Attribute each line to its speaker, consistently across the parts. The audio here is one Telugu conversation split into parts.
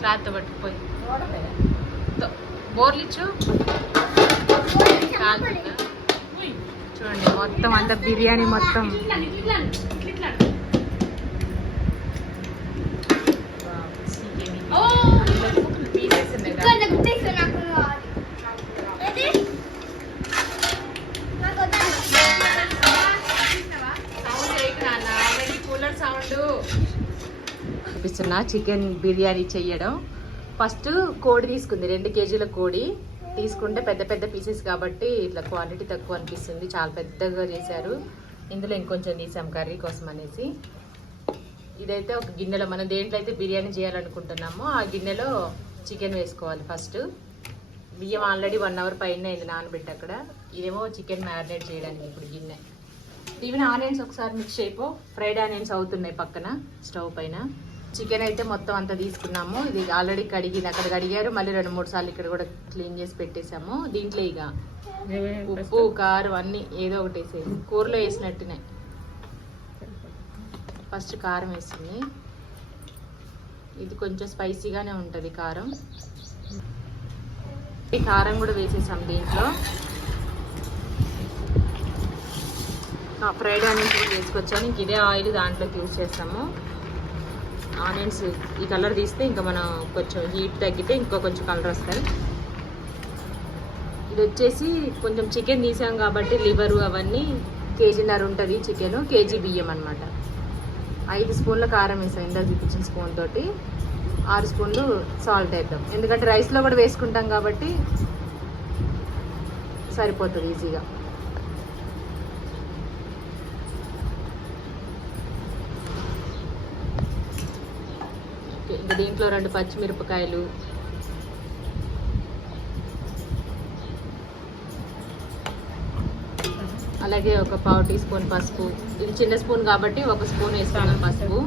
Speaker 1: క్లాత్ పట్టుకుపోయి. తో- బోర్లు ఇచ్చు కాలుతుందా? చూడండి మొత్తం అంతా బిర్యానీ మొత్తం. సౌండ్. చూపిస్తున్నా. చికెన్ బిర్యానీ చేయడం ఫస్ట్ కోడి తీసుకుంది. రెండు కేజీల కోడి తీసుకుంటే పెద్ద పెద్ద పీసెస్ కాబట్టి ఇట్లా క్వాంటిటీ తక్కువ అనిపిస్తుంది. చాలా పెద్దగా చేశారు. ఇందులో ఇంకొంచెం తీసాం కర్రీ కోసం అనేసి. ఇదైతే ఒక గిన్నెలో మనం దేంట్లో అయితే బిర్యానీ చేయాలనుకుంటున్నామో ఆ గిన్నెలో చికెన్ వేసుకోవాలి ఫస్ట్. బియ్యం ఆల్రెడీ వన్ అవర్ పైన అయింది నానబెట్టి అక్కడ. ఇదేమో చికెన్ మ్యారినేట్ చేయడానికి ఇప్పుడు గిన్నె. ఈవెన్ ఆనియన్స్ ఒకసారి మిక్స్ అయిపో ఫ్రైడ్ ఆనియన్స్ అవుతున్నాయి పక్కన స్టవ్ పైన. చికెన్ అయితే మొత్తం అంతా తీసుకున్నాము. ఇది ఆల్రెడీ కడిగింది. అక్కడ కడిగారు. మళ్ళీ రెండు మూడు సార్లు ఇక్కడ కూడా క్లీన్ చేసి పెట్టేశాము దీంట్లో ఇక ఉప్పు కారం అన్ని ఏదో ఒకటి వేసేది కూరలో వేసినట్టునే. ఫస్ట్ కారం వేస్తుంది ఇది కొంచెం స్పైసీగానే ఉంటుంది కారం. ఈ కారం కూడా వేసేసాం దీంట్లో. ఫ్రైడ్ ఆనియన్స్ కూడా తీసుకొచ్చాను. ఇంక ఇదే ఆయిల్ దాంట్లోకి యూజ్ చేస్తాము. ఆనియన్స్ ఈ కలర్ తీస్తే ఇంకా మనం కొంచెం హీట్ తగ్గితే ఇంకా కొంచెం కలర్ వస్తాయి. ఇది వచ్చేసి కొంచెం చికెన్ తీసాం కాబట్టి లివరు అవన్నీ కేజీన్నర ఉంటుంది చికెన్. కేజీ బియ్యం అనమాట ఐదు స్పూన్ల కారం వేసాం ఇందాక చూపించిన స్పూన్ తోటి. ఆరు స్పూన్లు సాల్ట్ వేద్దాం. ఎందుకంటే రైస్లో కూడా వేసుకుంటాం కాబట్టి సరిపోతుంది ఈజీగా. దీంట్లో రెండు పచ్చిమిరపకాయలు. అలాగే ఒక పావు టీ స్పూన్ పసుపు. ఇది చిన్న స్పూన్ కాబట్టి ఒక స్పూన్ వేస్తాను పసుపు.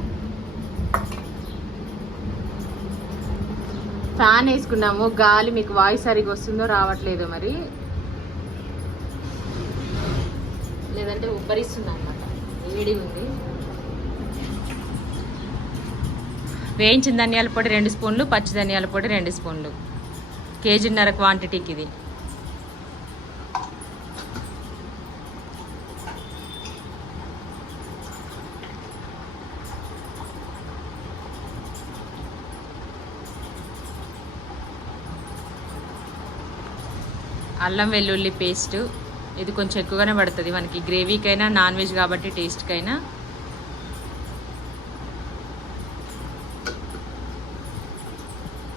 Speaker 1: ఫ్యాన్ వేసుకున్నాము. గాలి మీకు వాయిస్ సరిగా వస్తుందో రావట్లేదో మరి. లేదంటే ఉబ్బరిస్తుంది అన్నమాట. వేడి ఉంది. వేయించిన ధనియాల పొడి రెండు స్పూన్లు పచ్చి ధనియాల పొడి రెండు స్పూన్లు. కేజీన్నర క్వాంటిటీకి ఇది అల్లం వెల్లుల్లి పేస్ట్. ఇది కొంచెం ఎక్కువగానే పడుతుంది. మనకి గ్రేవీకైనా నాన్ వెజ్ కాబట్టి టేస్ట్కైనా.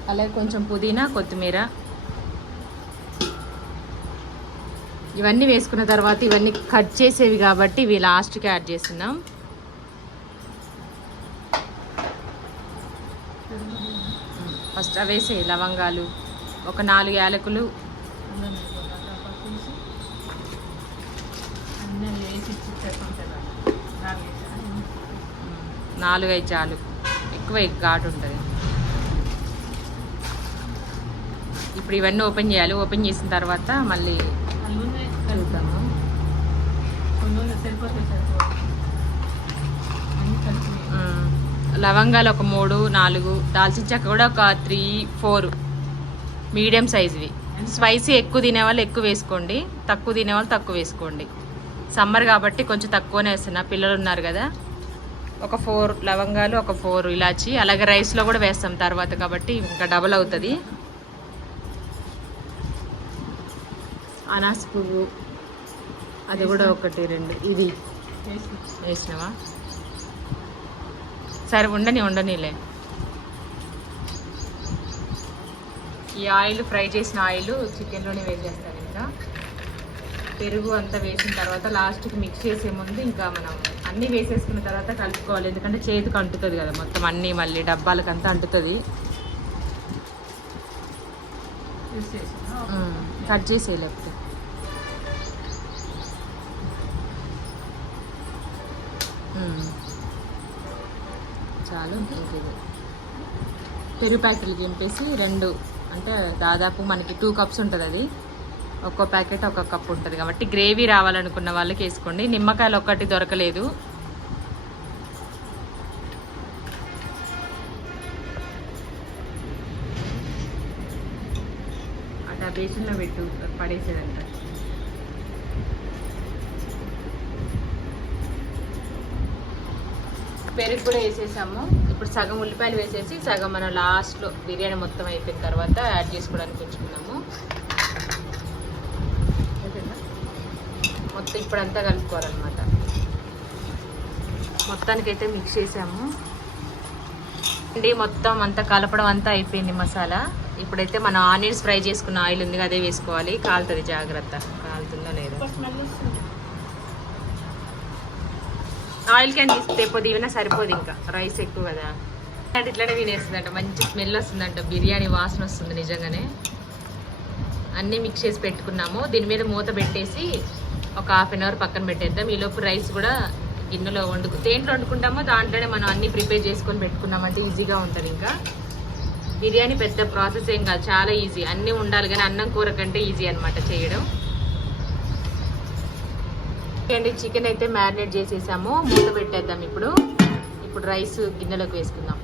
Speaker 1: అలాగే కొంచెం పుదీనా కొత్తిమీర. ఇవన్నీ వేసుకున్న తర్వాత ఇవన్నీ కట్ చేసేవి కాబట్టి ఇవి లాస్ట్కి యాడ్ చేస్తున్నాం. ఫస్ట్ అవి వేసే లవంగాలు. ఒక నాలుగు యాలకులు. నాలుగు ఐదు చాలు. ఎక్కువ ఘాటు ఉంటుంది. ఇప్పుడు ఇవన్నీ ఓపెన్ చేయాలి. ఓపెన్ చేసిన తర్వాత మళ్ళీ చూద్దాము. లవంగాలు ఒక మూడు నాలుగు దాల్చిన చెక్క కూడా ఒక త్రీ ఫోర్. మీడియం సైజువి స్పైసీ ఎక్కువ తినేవాళ్ళు ఎక్కువ వేసుకోండి. తక్కువ తినేవాళ్ళు తక్కువ వేసుకోండి. సమ్మర్ కాబట్టి కొంచెం తక్కువనే వేస్తున్నా. పిల్లలు ఉన్నారు కదా. ఒక ఫోర్ లవంగాలు ఒక ఫోర్ ఇలాచి అలాగే రైస్లో కూడా వేస్తాం తర్వాత కాబట్టి ఇంకా డబల్ అవుతుంది. అనాస పువ్వు. అది కూడా ఒకటి రెండు. ఇది. వేసినావా? సరే ఉండని ఉండనిలే. ఈ ఆయిల్ ఫ్రై చేసిన ఆయిల్ చికెన్లోనే వేసేస్తాను ఇంకా. పెరుగు అంతా వేసిన తర్వాత లాస్ట్కి మిక్స్ చేసే ముందు ఇంకా మనం అన్నీ వేసేసుకున్న తర్వాత కలుపుకోవాలి. ఎందుకంటే చేతికి అంటుతుంది కదా మొత్తం అన్నీ మళ్ళీ డబ్బాలకంతా అంటుతుంది. ఉమ్, కట్ చేసే చాలు ఉంటుంది పెరుగు ప్యాకెట్లు చింపేసి రెండు అంటే దాదాపు మనకి టూ కప్స్ ఉంటుంది అది. ఒక్కో ప్యాకెట్ ఒక కప్ ఉంటుంది. కాబట్టి గ్రేవీ రావాలనుకున్న వాళ్ళకి వేసుకోండి. నిమ్మకాయలు ఒక్కటి దొరకలేదు. అట్లా బేసిన్లో పెట్టు పడేసేదంట. పెరుగు కూడా వేసేసాము. ఇప్పుడు సగం ఉల్లిపాయలు వేసేసి సగం మనం లాస్ట్లో బిర్యానీ మొత్తం అయిపోయిన తర్వాత యాడ్ చేసుకోవడానికి ఉంచుకున్నాము మొత్తం ఇప్పుడంతా కలుపుకోవాలన్నమాట. మొత్తానికైతే మిక్స్ చేసాము. అండి మొత్తం అంతా కలపడం అంతా అయిపోయింది మసాలా. ఇప్పుడైతే మనం ఆనియన్స్ ఫ్రై చేసుకున్న ఆయిల్ ఉంది అదే వేసుకోవాలి. కాలుతుంది జాగ్రత్త. కాలుతుందో లేదో. ఆయిల్ క్యాన్ తీస్తే పొద్దున సరిపోదు ఇంకా. రైస్ ఎక్కువ కదా. అంటే ఇట్లానే తినేస్తుందంట మంచి స్మెల్ వస్తుందంట బిర్యానీ వాసన వస్తుంది నిజంగానే. అన్నీ మిక్స్ చేసి పెట్టుకున్నాము. దీని మీద మూత పెట్టేసి ఒక హాఫ్ అన్ అవర్ పక్కన పెట్టేద్దాం. ఈలోపు రైస్ కూడా గిన్నెలో వండుకు దేంట్లో వండుకుంటామో దాంట్లోనే మనం అన్నీ ప్రిపేర్ చేసుకొని పెట్టుకున్నామంటే ఈజీగా ఉంటుంది ఇంకా. బిర్యానీ పెద్ద ప్రాసెస్ ఏం కాదు చాలా ఈజీ. అన్నీ ఉండాలి కానీ అన్నం కూర కంటే ఈజీ అనమాట చేయడం. అండి చికెన్ అయితే మ్యారినేట్ చేసేసాము. మూత పెట్టేద్దాం ఇప్పుడు. ఇప్పుడు రైస్ గిన్నెలోకి వేసుకుందాం.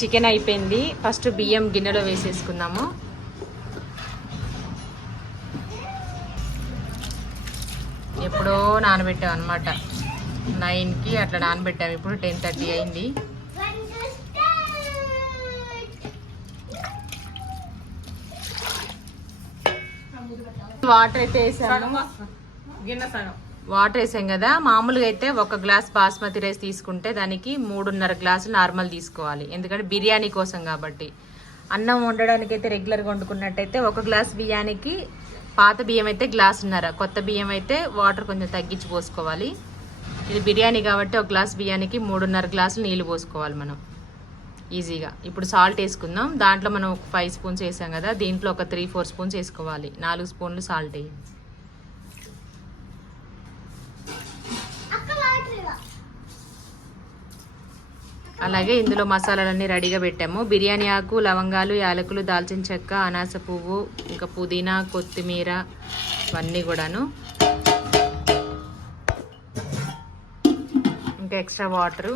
Speaker 1: చికెన్ అయిపోయింది. ఫస్ట్ బియ్యం గిన్నెలో వేసేసుకుందాము. ఎప్పుడో నానబెట్టాం అనమాట నైన్కి అట్లా నానబెట్టాము ఇప్పుడు టెన్ థర్టీ అయింది. వాటర్ అయితే వేసాము.
Speaker 2: గిన్నె సగం.
Speaker 1: వాటర్ వేసాం కదా మామూలుగా అయితే ఒక గ్లాస్ బాస్మతి రైస్ తీసుకుంటే దానికి మూడున్నర గ్లాసులు నార్మల్ తీసుకోవాలి. ఎందుకంటే బిర్యానీ కోసం కాబట్టి. అన్నం వండడానికి అయితే రెగ్యులర్గా వండుకున్నట్టయితే ఒక గ్లాస్ బియ్యానికి పాత బియ్యం అయితే గ్లాసున్నర. కొత్త బియ్యం అయితే వాటర్ కొంచెం తగ్గించి పోసుకోవాలి. ఇది బిర్యానీ కాబట్టి ఒక గ్లాస్ బియ్యానికి మూడున్నర గ్లాసులు నీళ్ళు పోసుకోవాలి మనం. ఈజీగా. ఇప్పుడు సాల్ట్ వేసుకుందాం. దాంట్లో మనం ఒక ఫైవ్ స్పూన్స్ వేసాం కదా దీంట్లో ఒక త్రీ ఫోర్ స్పూన్స్ వేసుకోవాలి. నాలుగు స్పూన్లు సాల్ట్ వేయండి. అలాగే ఇందులో మసాలాలన్నీ రెడీగా పెట్టాము. బిర్యానీ ఆకు లవంగాలు యాలకులు దాల్చిన చెక్క అనాస పువ్వు ఇంకా పుదీనా కొత్తిమీర ఇవన్నీ కూడాను. ఇంకా ఎక్స్ట్రా వాటరు.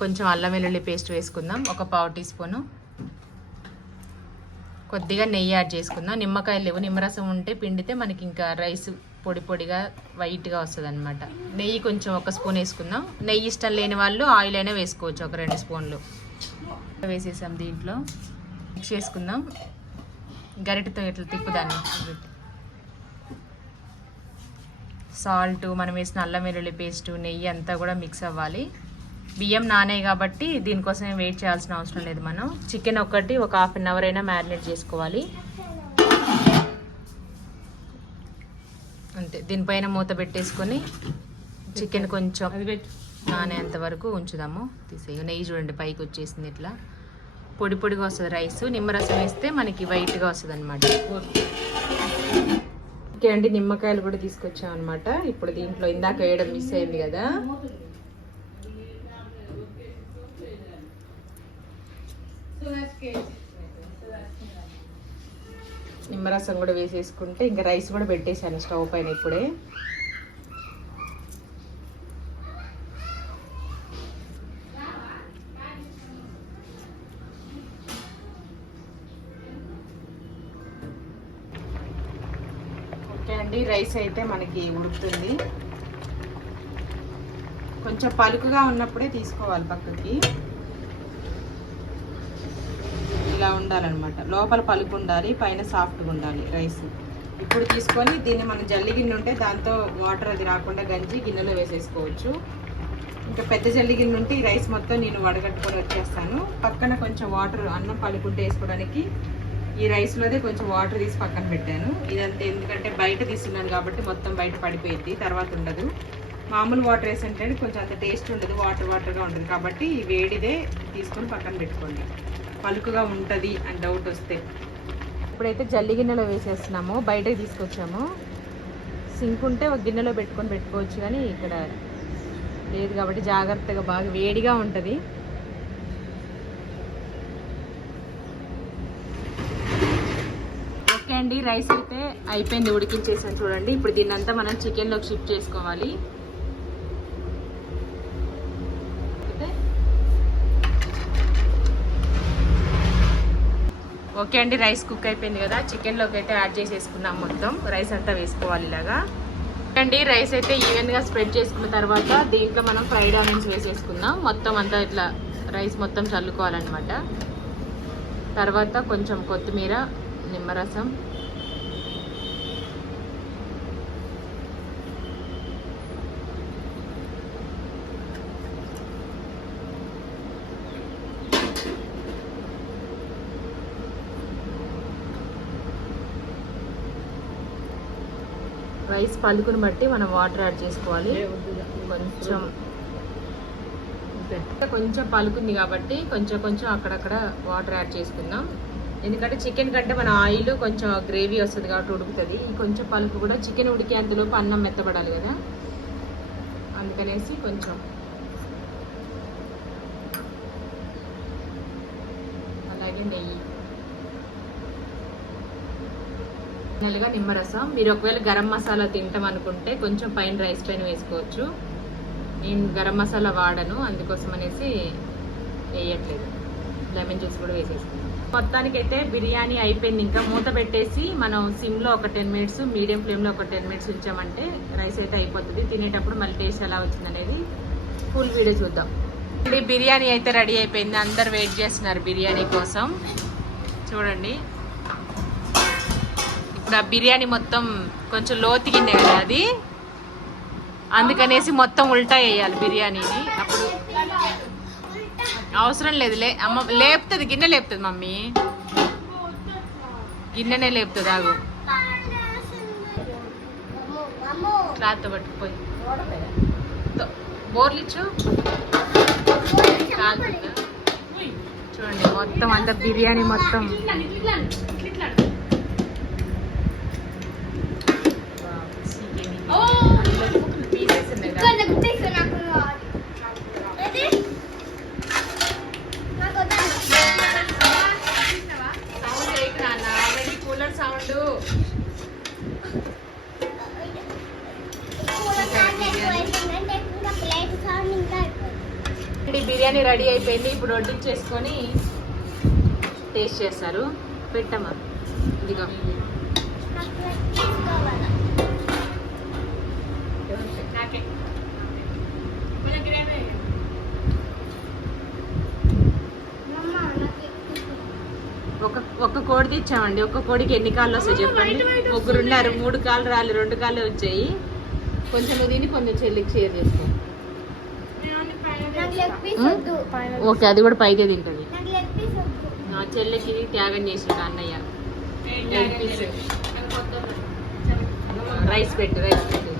Speaker 1: కొంచెం అల్లం వెల్లుల్లి పేస్ట్ వేసుకుందాం. ఒక పావు టీ స్పూను. కొద్దిగా నెయ్యి యాడ్ చేసుకుందాం. నిమ్మకాయలు లేవు. నిమ్మరసం ఉంటే పిండితే మనకి ఇంకా రైస్ పొడి పొడిగా వైట్గా వస్తుంది అనమాట నెయ్యి కొంచెం ఒక స్పూన్ వేసుకుందాం. నెయ్యి ఇష్టం లేని వాళ్ళు ఆయిల్ అయినా వేసుకోవచ్చు ఒక రెండు స్పూన్లు. వేసేసాం దీంట్లో. మిక్స్ చేసుకుందాం. గరిటతో ఇట్లా తిప్పుదాన్ని? సాల్ట్ మనం వేసిన అల్లం వెల్లుల్లి పేస్ట్ నెయ్యి అంతా కూడా మిక్స్ అవ్వాలి. బియ్యం నానే కాబట్టి దీనికోసం వెయిట్ చేయాల్సిన అవసరం లేదు మనం. చికెన్ ఒకటి ఒక హాఫ్ అన్ అవర్ అయినా మ్యారినేట్ చేసుకోవాలి. అంతే. దీనిపైన మూత పెట్టేసుకొని చికెన్ కొంచెం నానేంత వరకు ఉంచుదాము. తీసే నెయ్యి చూడండి పైకి వచ్చేసింది ఇట్లా. పొడి పొడిగా వస్తుంది రైస్. నిమ్మరసం వేస్తే మనకి వైట్గా వస్తుంది అనమాట ఓకే అండి నిమ్మకాయలు కూడా తీసుకొచ్చాం అనమాట ఇప్పుడు దీంట్లో ఇందాక వేయడం మిస్ అయింది కదా. నిమ్మరసం కూడా వేసేసుకుంటే ఇంకా రైస్ కూడా పెట్టేశాను స్టవ్ పైన ఇప్పుడే. ఓకే అండి రైస్ అయితే మనకి ఉడుకుతుంది. కొంచెం పలుకుగా ఉన్నప్పుడే తీసుకోవాలి పక్కకి. ఇలా ఉండాలన్నమాట. లోపల పలుకు ఉండాలి పైన సాఫ్ట్గా ఉండాలి రైస్ ఇప్పుడు తీసుకొని దీన్ని మనం జల్లి గిన్నె ఉంటే దాంతో వాటర్ అది రాకుండా గంజి గిన్నెలో వేసేసుకోవచ్చు. ఇంకా పెద్ద జల్లి గిన్నె ఉంటే ఈ రైస్ మొత్తం నేను వడగట్టుకొని వచ్చేస్తాను. పక్కన కొంచెం వాటర్ అన్నం పలుకుంటే వేసుకోవడానికి ఈ రైస్లోదే కొంచెం వాటర్ తీసి పక్కన పెట్టాను. ఇదంతా ఎందుకంటే బయట తీసుకున్నాను కాబట్టి మొత్తం బయట పడిపోయింది తర్వాత ఉండదు. మామూలు వాటర్ వేసి అంటే కొంచెం అంత టేస్ట్ ఉండదు వాటర్ వాటర్గా ఉంటుంది. కాబట్టి ఈ వేడిదే తీసుకొని పక్కన పెట్టుకోండి. పలుకుగా ఉంటుంది అని డౌట్ వస్తే. ఇప్పుడైతే జల్లి గిన్నెలో వేసేస్తున్నాము బయటకు తీసుకొచ్చాము. సింక్ ఉంటే ఒక గిన్నెలో పెట్టుకొని పెట్టుకోవచ్చు కానీ ఇక్కడ లేదు కాబట్టి జాగ్రత్తగా బాగా వేడిగా ఉంటుంది. ఓకే అండి రైస్ అయితే అయిపోయింది ఉడికించేసాను చూడండి. ఇప్పుడు దీన్నంతా మనం చికెన్లోకి షిఫ్ట్ చేసుకోవాలి. ఓకే అండి రైస్ కుక్ అయిపోయింది కదా చికెన్లోకి అయితే యాడ్ చేసేసుకున్నాం మొత్తం. రైస్ అంతా వేసుకోవాలి ఇలాగా. అండి రైస్ అయితే ఈవెన్గా స్ప్రెడ్ చేసుకున్న తర్వాత దీంట్లో మనం ఫ్రైడ్ ఆనియన్స్ వేసేసుకుందాం. మొత్తం అంతా ఇట్లా రైస్ మొత్తం చల్లుకోవాలన్నమాట. తర్వాత కొంచెం కొత్తిమీర నిమ్మరసం రైస్ పలుకుని బట్టి మనం వాటర్ యాడ్ చేసుకోవాలి. కొంచెం కొంచెం పలుకుంది కాబట్టి కొంచెం కొంచెం అక్కడక్కడ వాటర్ యాడ్ చేసుకుందాం. ఎందుకంటే చికెన్ కంటే మన ఆయిల్ కొంచెం గ్రేవీ వస్తుంది కాబట్టి ఉడుకుతుంది. ఈ కొంచెం పలుకు కూడా చికెన్ ఉడికేంతలోపు అన్నం మెత్తబడాలి కదా. అందుకనేసి కొంచెం అలాగే నెయ్యి నెలగా నిమ్మరసం. మీరు ఒకవేళ గరం మసాలా తింటాం అనుకుంటే కొంచెం పైన రైస్ పైన వేసుకోవచ్చు. నేను గరం మసాలా వాడను అందుకోసం అనేసి వేయట్లేదు. లెమన్ జ్యూస్ కూడా వేసేసుకున్నాను. మొత్తానికైతే బిర్యానీ అయిపోయింది. ఇంకా మూత పెట్టేసి మనం సిమ్లో ఒక టెన్ మినిట్స్ మీడియం ఫ్లేమ్లో ఒక టెన్ మినిట్స్ ఉంచామంటే రైస్ అయితే అయిపోతుంది. తినేటప్పుడు మళ్ళీ టేస్ట్ ఎలా వచ్చిందనేది ఫుల్ వీడియో చూద్దాం. ఇప్పుడు బిర్యానీ అయితే రెడీ అయిపోయింది. అందరు వెయిట్ చేస్తున్నారు బిర్యానీ కోసం. చూడండి. ఇప్పుడు ఆ బిర్యానీ మొత్తం కొంచెం లోతిగిందే కదా అది. అందుకనేసి మొత్తం ఉల్టా వేయాలి బిర్యానీని. అప్పుడు అవసరం లేదులే అమ్మ లేపుతుంది గిన్నె లేపుతుంది మమ్మీ. గిన్నెనే లేపుతుంది ఆగు. క్లాత్ పట్టుకుపోయి. బోర్లిచ్చు. బోర్లు ఇచ్చు చూడండి మొత్తం అంత బిర్యానీ మొత్తం పీసెస్ ఉన్నాయి కదా. సౌండ్ చేయకు నాన్న ఆల్రెడీ కూలర్ సౌండ్ ఈ బిర్యానీ రెడీ అయిపోయింది. ఇప్పుడు వడ్డించేసుకొని టేస్ట్ చేస్తారు. పెట్టమ్మా. ఇదిగో. నాకే ఒక ఒక్క కోడి తెచ్చామండి. ఒక్క కోడికి ఎన్ని కాళ్ళు వస్తాయి చెప్పండి? ముగ్గురు ఉన్నారు మూడు కాళ్ళు రాలి రెండు కాళ్ళు వచ్చాయి. కొంచెం తిని కొంచెం చెల్లికి షేర్ చేసుకో. ఓకే అది కూడా పైతే తింటుంది. నా చెల్లికి త్యాగం చేసిండు అన్నయ్య. రైస్ పెట్టు రైస్ పెట్టు.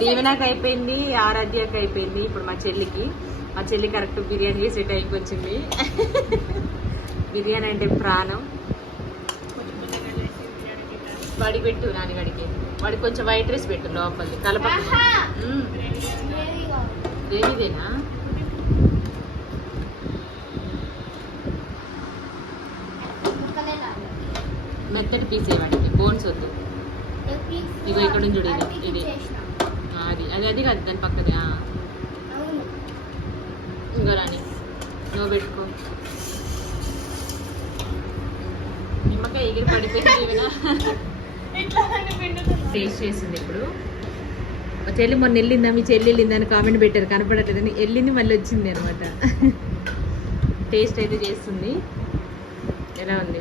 Speaker 1: దీవెనకు అయిపోయింది ఆరాధ్యకు అయిపోయింది ఇప్పుడు మా చెల్లికి. మా చెల్లి కరెక్ట్ బిర్యానీ చేసే టైంకి వచ్చింది బిర్యానీ అంటే ప్రాణం. వాడికి పెట్టు నాన్నగడికి వాడికి. కొంచెం వైట్ రైస్ పెట్టు లోపలిది కలప దేనిదేనా? మెత్తటి పీస్ వాడికి? బోన్స్ వద్దు. ఇగో ఇక్కడ ఉంది చూడు ఇది, అది అది కాదు దాని పక్కది. ఇంకో రాని నువ్వు పెట్టుకో. నిమ్మకాయ ఎగిరి పడిపోయింది. టేస్ట్ చేసింది ఇప్పుడు. మా చెల్లి మొన్న వెళ్ళిందా? మీ చెల్లి వెళ్ళిందని కామెంట్ పెట్టారు కనపడట్లేదని వెళ్ళింది మళ్ళీ వచ్చింది అనమాట టేస్ట్ అయితే చేస్తుంది. ఎలా ఉంది?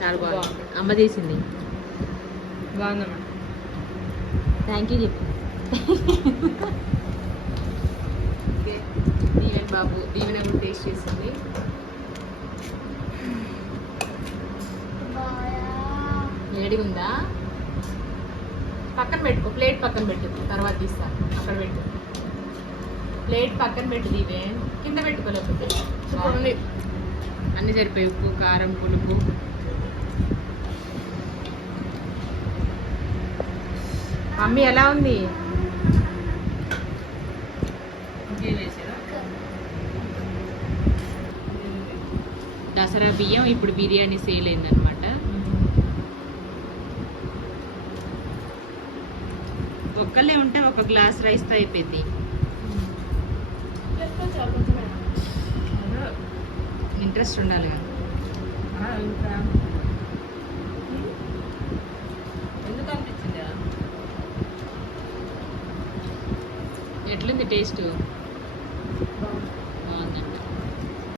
Speaker 1: చాలా బాగుంది. అమ్మ చేసింది.
Speaker 2: బాగుందమ్మా.
Speaker 1: థ్యాంక్ యూ చెప్పు. దీవెన్ బాబు దీవెన కూడా టేస్ట్ చేసింది. వేడి ఉందా? పక్కన పెట్టుకో ప్లేట్ పక్కన పెట్టు. తర్వాత తీస్తా. అక్కడ పెట్టు. ప్లేట్ పక్కన పెట్టు దీవెన్. కింద పెట్టుకోలేకపోతే
Speaker 2: ఉంది.
Speaker 1: అన్ని సరిపోయి ఉప్పు కారం పులుపు. మమ్మీ ఎలా ఉంది? దసరా బియ్యం ఇప్పుడు బిర్యానీ సేల్ అయిందనమాట ఒక్క ఒక్కళ్ళే ఉంటే ఒక గ్లాస్ రైస్తో అయిపోయింది ఇంట్రెస్ట్ ఉండాలి కదా
Speaker 2: ఇంకా ఎందుకు అనిపించిందా
Speaker 1: ఎట్లుంది టేస్ట్?